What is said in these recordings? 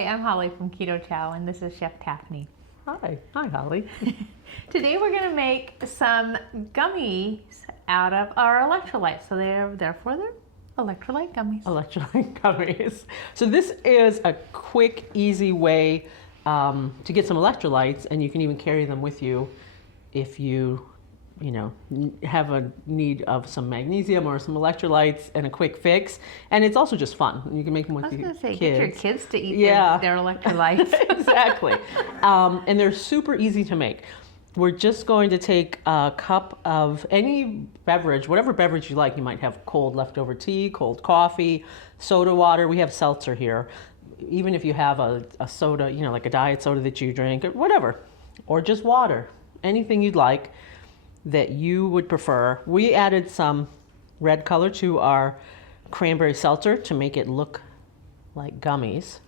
Hi, I'm Holly from Keto Chow, and this is Chef Taffney. Hi Holly. Today we're going to make some gummies out of our electrolytes. So therefore they're electrolyte gummies. Electrolyte gummies. So this is a quick, easy way to get some electrolytes, and you can even carry them with you if you have a need of some magnesium or some electrolytes and a quick fix. And it's also just fun. You can make them with your kids. Get your kids to eat their electrolytes. Exactly. And they're super easy to make. We're just going to take a cup of any beverage, whatever beverage you like. You might have cold leftover tea, cold coffee, soda water. We have seltzer here. Even if you have a soda, like a diet soda that you drink, or whatever, or just water, anything you'd like that you would prefer. We added some red color to our cranberry seltzer to make it look like gummies.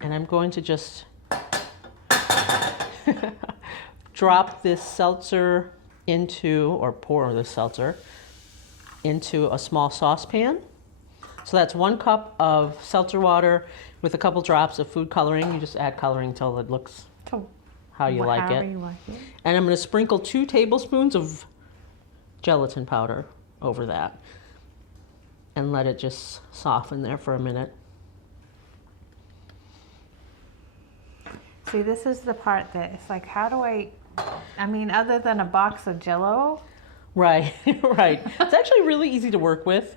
And I'm going to just drop this seltzer or pour this seltzer into a small saucepan. So that's 1 cup of seltzer water with a couple drops of food coloring. You just add coloring until it looks how you like it. And I'm going to sprinkle 2 tablespoons of gelatin powder over that and let it just soften there for a minute. See, this is the part that it's like, how do I mean, other than a box of Jell-O? Right, right. It's actually really easy to work with.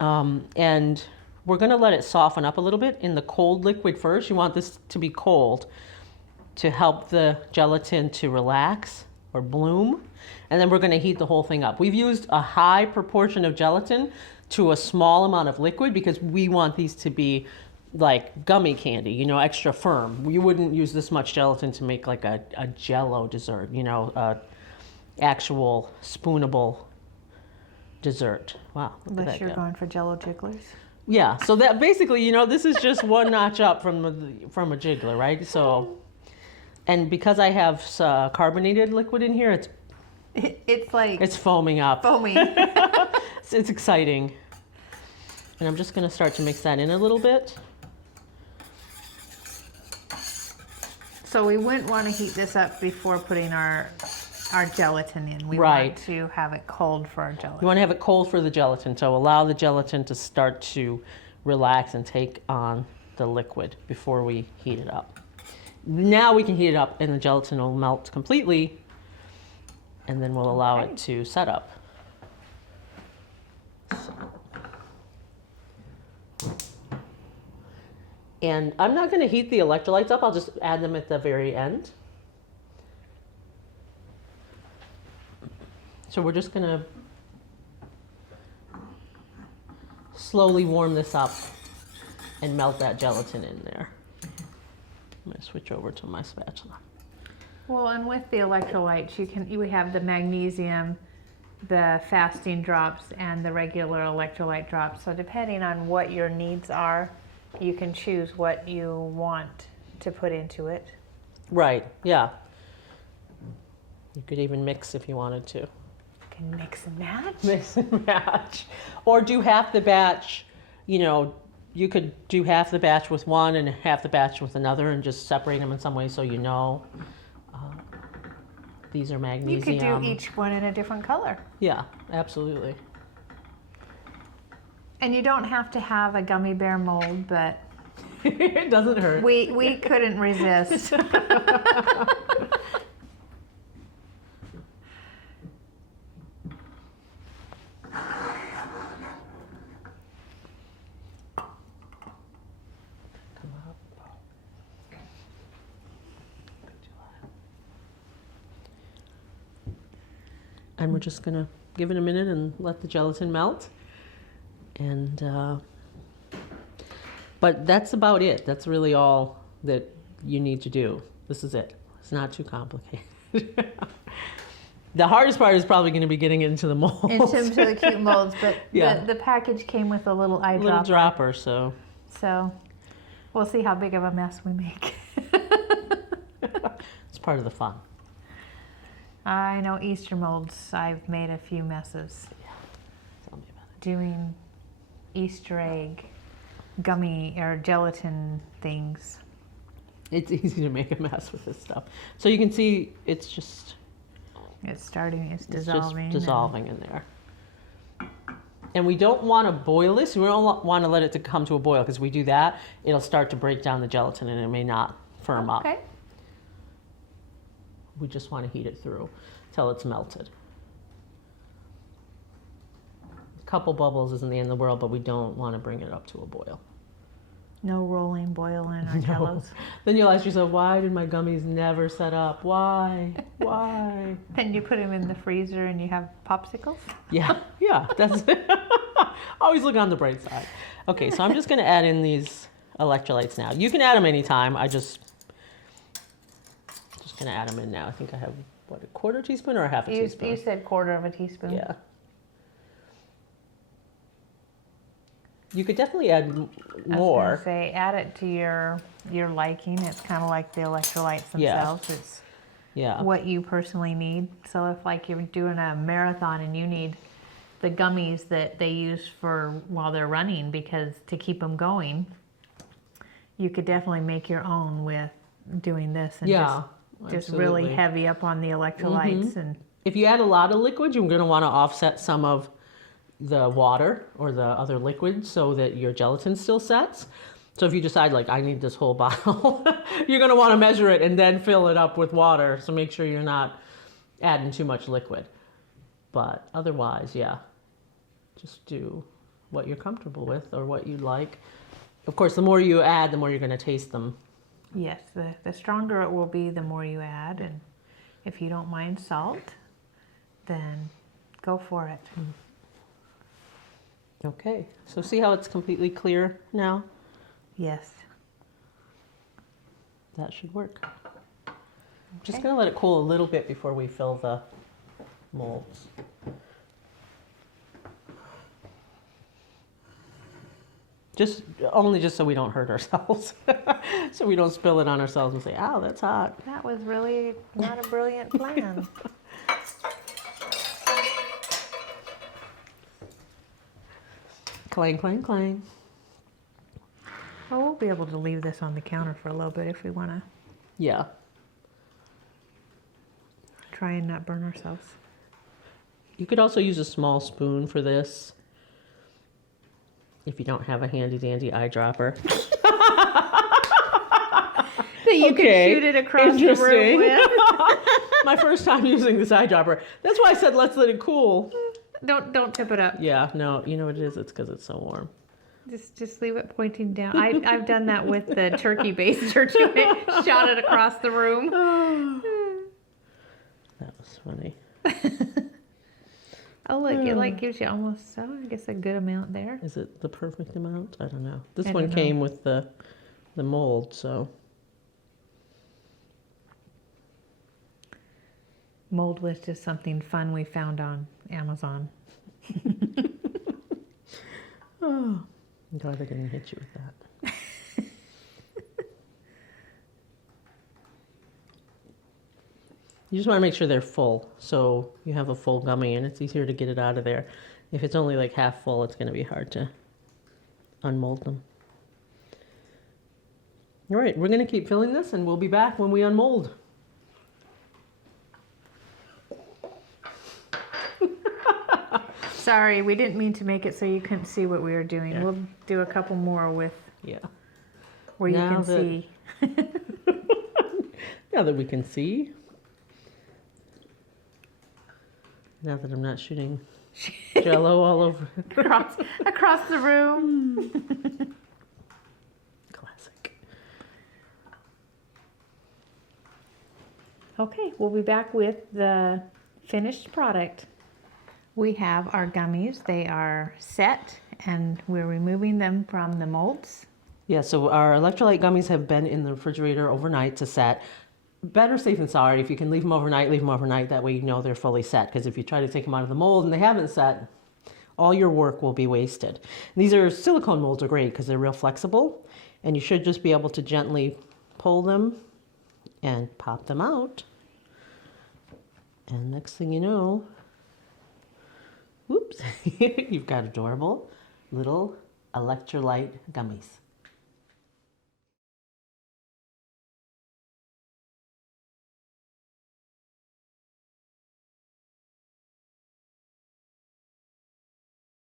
And we're going to let it soften up a little bit in the cold liquid first. You want this to be cold to help the gelatin to relax or bloom. And then we're going to heat the whole thing up. We've used a high proportion of gelatin to a small amount of liquid because we want these to be like gummy candy, extra firm. You wouldn't use this much gelatin to make like a Jell-O dessert, actual spoonable dessert. Wow. Unless you're going for Jell-O jigglers. Yeah. So that basically, this is just one notch up from a jiggler, right? So, and because I have carbonated liquid in here, it's foaming up. Foaming. It's exciting. And I'm just going to start to mix that in a little bit. So we wouldn't want to heat this up before putting our gelatin in. We Right. want to have it cold for our gelatin. You want to have it cold for the gelatin, so allow the gelatin to start to relax and take on the liquid before we heat it up. Now we can heat it up and the gelatin will melt completely, and then we'll allow it to set up. And I'm not going to heat the electrolytes up. I'll just add them at the very end. So we're just going to slowly warm this up and melt that gelatin in there. I'm going to switch over to my spatula. Well, and with the electrolytes, we have the magnesium, the fasting drops, and the regular electrolyte drops. So depending on what your needs are, you can choose what you want to put into it. Right, yeah. You could even mix if you wanted to. Can mix and match? Mix and match. Or do half the batch, you could do half the batch with one and half the batch with another and just separate them in some way so these are magnesium. You could do each one in a different color. Yeah, absolutely. And you don't have to have a gummy bear mold, but it doesn't hurt. We couldn't resist. And we're just gonna give it a minute and let the gelatin melt. And but that's about it. That's really all that you need to do. This is it. It's not too complicated. The hardest part is probably going to be getting it into the molds. Into the cute molds, but yeah. the package came with a little eye little dropper, so we'll see how big of a mess we make. It's part of the fun. I know Easter molds, I've made a few messes. Yeah. Tell me about it. Doing Easter egg gummy or gelatin things. It's easy to make a mess with this stuff. So you can see it's just It's dissolving. just dissolving in there. And we don't want to boil this. We don't want to let it to come to a boil, because if we do that, it'll start to break down the gelatin and it may not firm up. Okay. We just want to heat it through till it's melted. A couple bubbles isn't the end of the world, but we don't want to bring it up to a boil. No rolling, boiling, or jellos. Then you'll ask yourself, why did my gummies never set up? Why? Why? Then you put them in the freezer and you have popsicles? Yeah, that's it. Always look on the bright side. Okay, so I'm just going to add in these electrolytes now. You can add them anytime. Just going to add them in now. I think I have, what, a quarter teaspoon or a half a teaspoon? You said quarter of a teaspoon. Yeah. You could definitely add more. I was gonna say, add it to your liking. It's kind of like the electrolytes themselves. It's what you personally need. So if like you're doing a marathon and you need the gummies that they use for while they're running because to keep them going, you could definitely make your own with doing this and just really heavy up on the electrolytes. And if you add a lot of liquid, you're going to want to offset some of the water or the other liquid so that your gelatin still sets. So if you decide, like, I need this whole bottle, you're going to want to measure it and then fill it up with water. So make sure you're not adding too much liquid. But otherwise, just do what you're comfortable with or what you like. Of course, the more you add, the more you're going to taste them. Yes, the stronger it will be, the more you add. And if you don't mind salt, then go for it. Okay, so see how it's completely clear now? Yes. That should work. I'm just going to let it cool a little bit before we fill the molds. Only so we don't hurt ourselves. So we don't spill it on ourselves and say, ow, that's hot. That was really not a brilliant plan. Clang, clang, clang. Well, we'll be able to leave this on the counter for a little bit if we want to try and not burn ourselves. You could also use a small spoon for this if you don't have a handy-dandy eyedropper. That you can shoot it across the room with. My first time using this eyedropper. That's why I said let's let it cool. Don't tip it up. Yeah, no, you know what it is? It's because it's so warm. Just leave it pointing down. I've done that with the turkey baster too. Shot it across the room. That was funny. Oh look, it gives you almost, I guess, a good amount there. Is it the perfect amount? I don't know. This one came with the mold, so. Mold was just something fun we found on Amazon. Oh, I'm glad I didn't hit you with that. You just want to make sure they're full, so you have a full gummy and it's easier to get it out of there. If it's only like half full, it's going to be hard to unmold them. All right, we're going to keep filling this and we'll be back when we unmold. Sorry, we didn't mean to make it so you couldn't see what we were doing. Yeah. We'll do a couple more with where you can see. Now that we can see. Now that I'm not shooting Jell-O all over. across the room. Classic. Okay, we'll be back with the finished product. We have our gummies. They are set and we're removing them from the molds. Yeah, so our electrolyte gummies have been in the refrigerator overnight to set. Better safe than sorry. If you can leave them overnight, leave them overnight. That way you know they're fully set. Because if you try to take them out of the mold and they haven't set, all your work will be wasted. And these silicone molds are great because they're real flexible. And you should just be able to gently pull them and pop them out. And next thing you know, whoops, you've got adorable little Electrolyte Gummies.